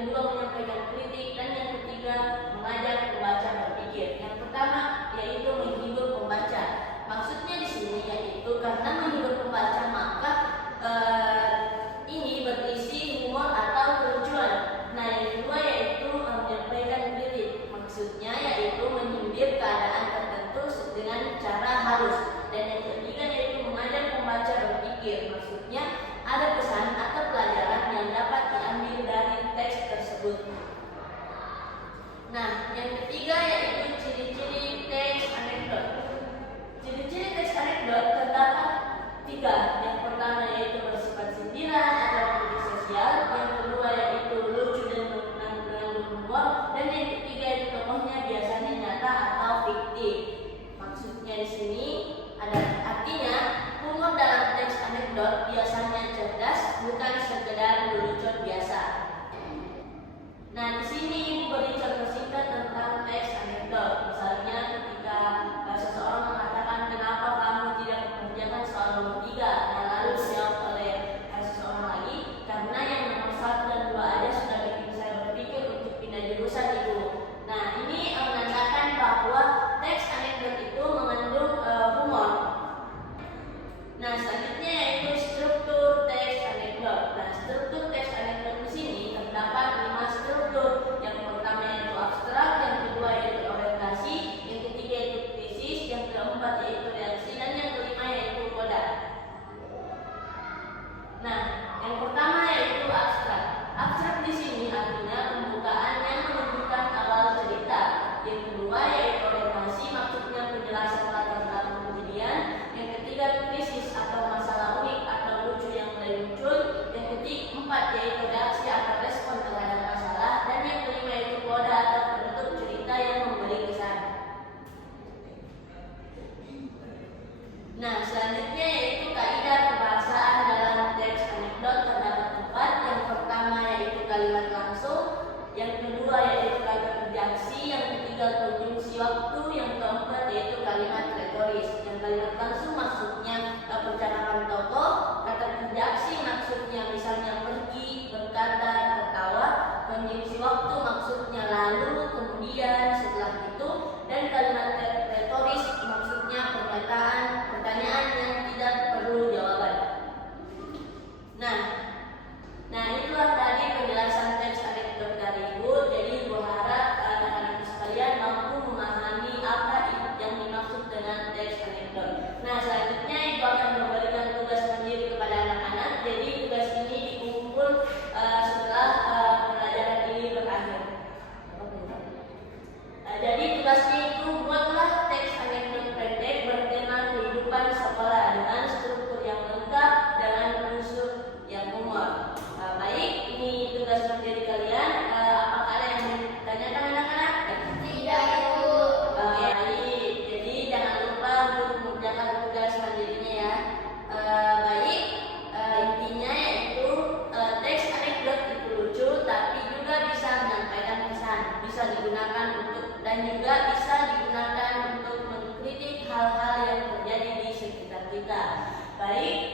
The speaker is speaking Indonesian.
kedua menyampaikan kritik, dan yang ketiga mengajak pembaca berpikir. Yang pertama yaitu menghibur pembaca. Maksudnya di sini yaitu karena menghibur pembaca maka ini berisi humor atau kelucuan. Nah, yang kedua yaitu menyampaikan kritik. Maksudnya yaitu menyindir keadaan tertentu dengan cara halus. Dan yang ketiga yaitu mengajak pembaca berpikir. Maksudnya ada pesan atau pelajaran yang dapat diambil dari teks tersebut. Nah, yang ketiga yaitu ciri-ciri teks anekdot. Ciri-ciri teks anekdot terdapat 3. Yang pertama yaitu bersifat sindiran atau kritik sosial. Yang kedua yaitu lucu dan mengandung humor. Dan yang ketiga yaitu tokohnya biasanya nyata atau fiktif. Maksudnya di sini artinya humor dalam teks anekdot biasanya cerdas, bukan sekedar lelucon biasa. Nah, di sini Ibu beri contoh singkat tentang teks anekdot. Misalnya ketika seseorang mengatakan kenapa kamu tidak mengerjakan soal nomor 3. Nah, lalu dijawab oleh seseorang lagi, karena yang nomor 1 dan 2 aja sudah bikin saya berpikir untuk pindah jurusan Ibu. Nah, ini menandakan bahwa teks anekdot itu mengandung humor. Nah, selanjutnya yaitu struktur teks anekdot. Nah, struktur teks anekdot di sini terdapat 5 struktur. Yang pertama yaitu abstrak, yang kedua yaitu orientasi, yang ketiga yaitu tesis, yang keempat yaitu reaksi, dan yang kelima yaitu koda. Nah, yang pertama yaitu abstrak. Abstrak di sini artinya pembukaan yang menunjukkan awal cerita. Yang kedua yaitu orientasi, maksudnya penjelasan latar belakang kejadian. Yang ketiga tesis atau masalah unik atau lucu yang mulai muncul. Yang keempat yaitu reaksi atau respon terhadap masalah. Dan yang kelima yaitu koda atau penutup cerita yang memberi kesan. Nah, selanjutnya yaitu kaidah kebahasaan dalam teks anekdot terdapat 4. Yang pertama yaitu kalimat langsung, yang kedua yaitu kata konjungsi, yang ketiga konjungsi waktu, yang keempat yaitu kalimat retoris. Yang kalimat langsung maksudnya percakapan tokoh, kata konjungsi maksudnya misalnya pergi, berkata, tertawa, konjungsi waktu maksudnya lalu, kemudian, setelah itu, dan kalimat retoris maksudnya pertanyaan yang tidak perlu jawaban. Nah, itulah tadi penjelasan teks anekdot dari Ibu. Jadi Ibu harap anak-anak sekalian mampu memahami apa yang dimaksud dengan teks anekdot. Nah, selanjutnya Ibu akan memberikan tugas mandiri kepada anak-anak. Jadi tugas ini dikumpul setelah pembelajaran ini berakhir. Jadi tugasnya itu buatlah teks anekdot pendek bertema kehidupan sekolah dengan struktur yang lengkap dengan unsur yang humor. Baik, ini tugas mandiri kalian. Apakah ada yang ditanyakan anak-anak? Tidak, Ibu. Baik, jadi jangan lupa untuk mengerjakan tugas mandirinya ya. Baik, intinya yaitu teks anekdot itu lucu, tapi juga bisa menyampaikan pesan, bisa digunakan dan juga bisa digunakan untuk mengkritik hal-hal yang terjadi di sekitar kita. Baik.